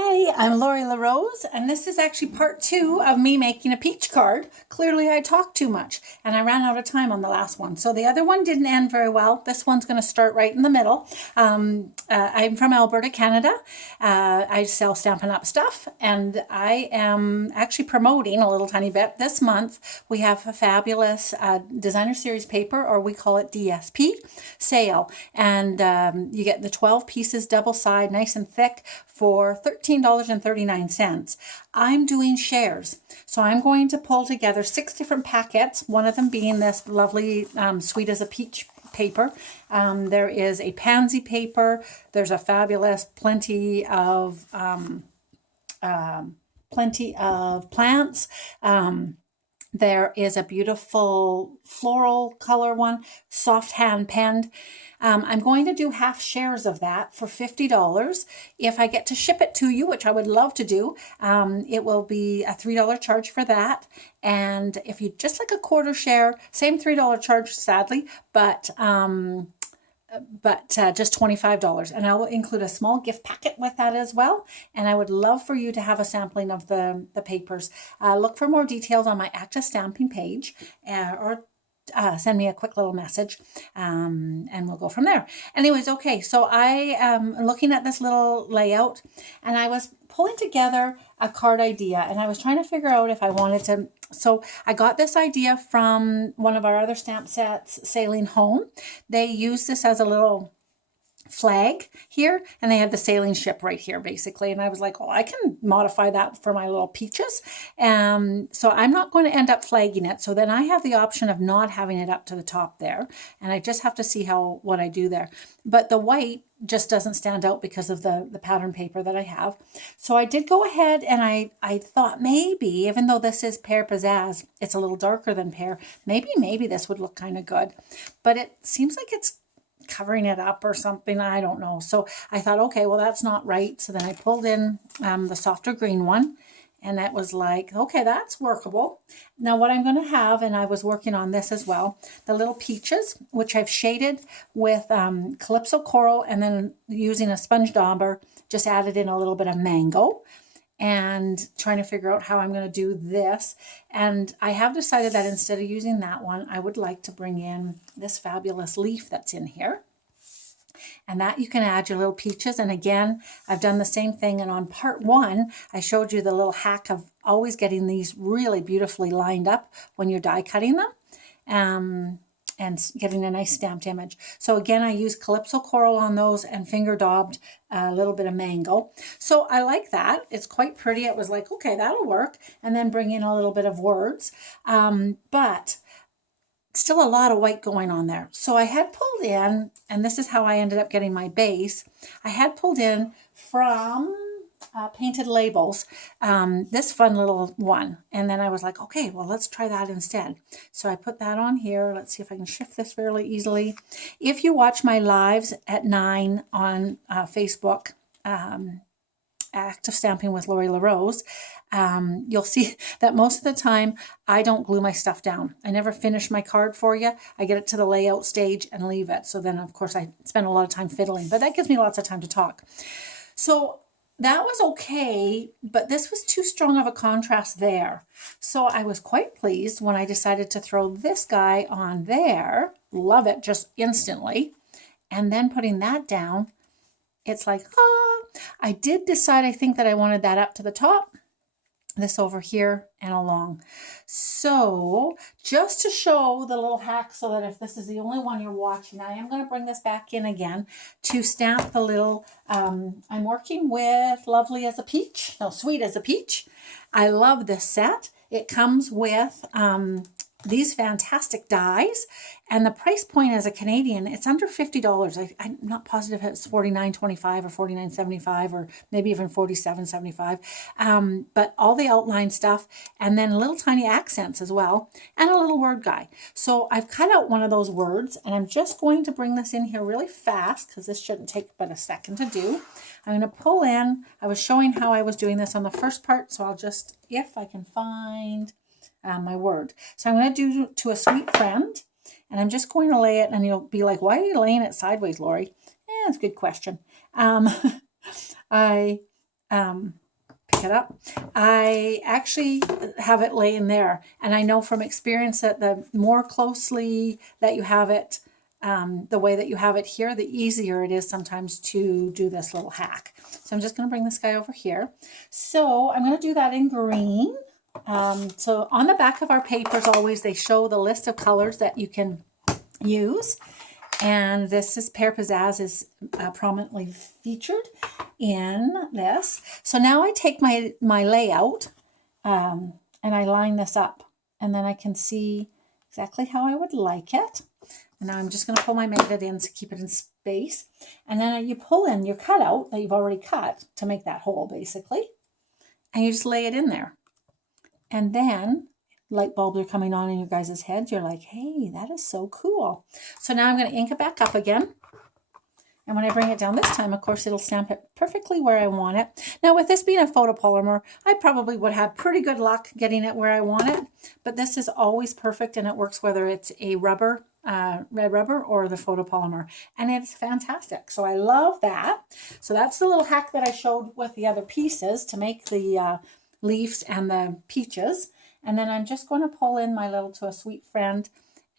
Hi, I'm Lori LaRose, and this is actually part two of me making a peach card. Clearly, I talked too much, and I ran out of time on the last one. So the other one didn't end very well. This one's going to start right in the middle. I'm from Alberta, Canada. I sell Stampin' Up! Stuff, and I am actually promoting a little tiny bit. This month, we have a fabulous designer series paper, or we call it DSP, sale. And you get the 12 pieces double side, nice and thick, for $13.39. I'm doing shares. So I'm going to pull together 6 different packets, one of them being this lovely Sweet as a Peach paper. There is a pansy paper. There's a fabulous plenty of plants. There is a beautiful floral color one, soft hand penned. I'm going to do half shares of that for $50. If I get to ship it to you, which I would love to do, it will be a $3 charge for that. And if you just like a quarter share, same $3 charge, sadly, but just $25. And I will include a small gift packet with that as well. And I would love for you to have a sampling of the papers. Look for more details on my Acta Stamping page or send me a quick little message and we'll go from there. Anyways, okay, so I am looking at this little layout and I was pulling together a card idea and I was trying to figure out if I wanted to. So I got this idea from one of our other stamp sets, Sailing Home. They use this as a little flag here and they had the sailing ship right here basically, and I was like, oh, I can modify that for my little peaches. So I'm not going to end up flagging it, so then I have the option of not having it up to the top there, and I just have to see what I do there. But the white just doesn't stand out because of the pattern paper that I have. So I did go ahead and I thought maybe, even though this is Pear Pizzazz, it's a little darker than Pear, maybe this would look kind of good, but it seems like it's covering it up or something. I don't know. So I thought, okay, well, that's not right. So then I pulled in the softer green one, and it was like, okay, that's workable. Now what I'm going to have, and I was working on this as well, the little peaches, which I've shaded with Calypso Coral, and then using a sponge dauber, just added in a little bit of mango, and trying to figure out how I'm going to do this. And I have decided that instead of using that one, I would like to bring in this fabulous leaf that's in here. And that you can add your little peaches. And again, I've done the same thing. And on part one, I showed you the little hack of always getting these really beautifully lined up when you're die cutting them. And getting a nice stamped image. So again, I use Calypso Coral on those and finger daubed a little bit of mango. So I like that. It's quite pretty. It was like, okay, that'll work. And then bring in a little bit of words. But still a lot of white going on there. So I had pulled in, and this is how I ended up getting my base. I had pulled in from Painted Labels, this fun little one. And then I was like, okay, well, let's try that instead. So I put that on here. Let's see if I can shift this fairly easily. If you watch my lives at 9 on Facebook, Active Stamping with Lori LaRose, you'll see that most of the time I don't glue my stuff down. I never finish my card for you. I get it to the layout stage and leave it. So then, of course, I spend a lot of time fiddling, but that gives me lots of time to talk. So that was okay, but this was too strong of a contrast there. So I was quite pleased when I decided to throw this guy on there. Love it just instantly. And then putting that down, it's like, I did decide, I think, that I wanted that up to the top, this over here and along. So just to show the little hack, so that if this is the only one you're watching, I am going to bring this back in again to stamp the little, I'm working with Lovely as a Peach, no, Sweet as a Peach. I love this set. It comes with these fantastic dies, and the price point as a Canadian, it's under $50. I'm not positive if it's $49.25 or $49.75 or maybe even $47.75. But all the outline stuff, and then little tiny accents as well, and a little word guy. So I've cut out one of those words, and I'm just going to bring this in here really fast because this shouldn't take but a second to do. I'm going to pull in. I was showing how I was doing this on the first part, so I'll just, if I can find my word. So I'm going to do To a Sweet Friend, and I'm just going to lay it, and you'll be like, why are you laying it sideways, Lori? That's a good question. I pick it up. I actually have it laying there, and I know from experience that the more closely that you have it, the way that you have it here, the easier it is sometimes to do this little hack. So I'm just going to bring this guy over here. So I'm going to do that in green. So on the back of our papers, always they show the list of colors that you can use. And this is Pear Pizzazz is prominently featured in this. So now I take my layout and I line this up, and then I can see exactly how I would like it. And now I'm just going to pull my magnet in to keep it in space. And then you pull in your cutout that you've already cut to make that hole, basically. And you just lay it in there. And then light bulbs are coming on in your guys' heads. You're like, hey, that is so cool. So now I'm going to ink it back up again. And when I bring it down this time, of course, it'll stamp it perfectly where I want it. Now, with this being a photopolymer, I probably would have pretty good luck getting it where I want it. But this is always perfect, and it works whether it's a rubber, red rubber, or the photopolymer. And it's fantastic. So I love that. So that's the little hack that I showed with the other pieces to make the leaves and the peaches. And then I'm just going to pull in my little To a Sweet Friend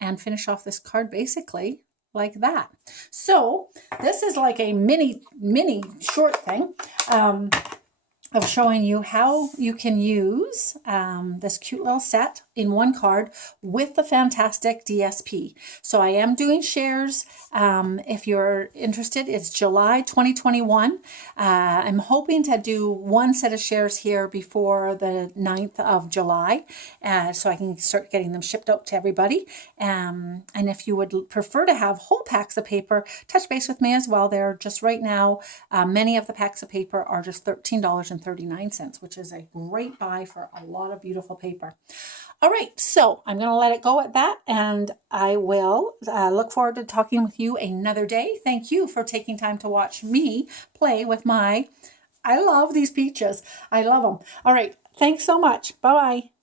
and finish off this card basically like that. So this is like a mini short thing of showing you how you can use this cute little set in one card with the fantastic DSP. So I am doing shares. If you're interested, it's July 2021. I'm hoping to do one set of shares here before the 9th of July, so I can start getting them shipped out to everybody. And if you would prefer to have whole packs of paper, touch base with me as well. They're just right now, many of the packs of paper are just $13.39, which is a great buy for a lot of beautiful paper. All right, so I'm going to let it go at that, and I will look forward to talking with you another day. Thank you for taking time to watch me play with I love these peaches. I love them. All right, thanks so much. Bye-bye.